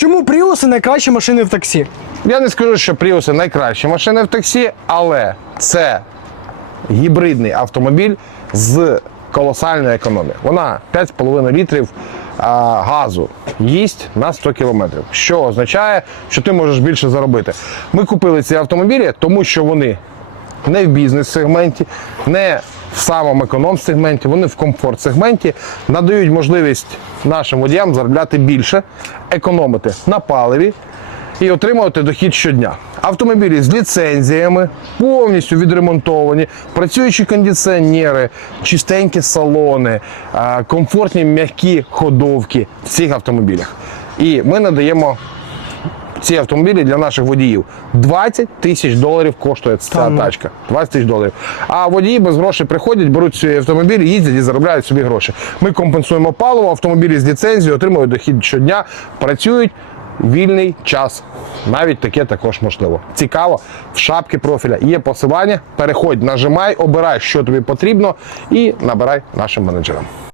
Чому Пріуси найкращі машини в таксі? Я не скажу, що Пріуси найкращі машини в таксі, але це гібридний автомобіль з колосальною економією. Вона 5,5 літрів а, газу їсть на 100 кілометрів, що означає, що ти можеш більше заробити. Ми купили ці автомобілі, тому що вони не в бізнес-сегменті, не в самому економ-сегменті, вони в комфорт-сегменті надають можливість нашим водіям заробляти більше, економити на паливі і отримувати дохід щодня. Автомобілі з ліцензіями, повністю відремонтовані, працюючі кондиціонери, чистенькі салони, комфортні м'які ходовки в цих автомобілях. І ми надаємо ці автомобілі для наших водіїв. 20 тисяч доларів коштує ця ну. тачка. 20 тисяч доларів. А водії без грошей приходять, беруть ці автомобілі, їздять і заробляють собі гроші. Ми компенсуємо паливо, автомобілі з ліцензією, отримують дохід щодня, працюють. Вільний час. Навіть таке також можливо. Цікаво, в шапці профіля є посилання. Переходь, нажимай, обирай, що тобі потрібно, і набирай нашим менеджерам.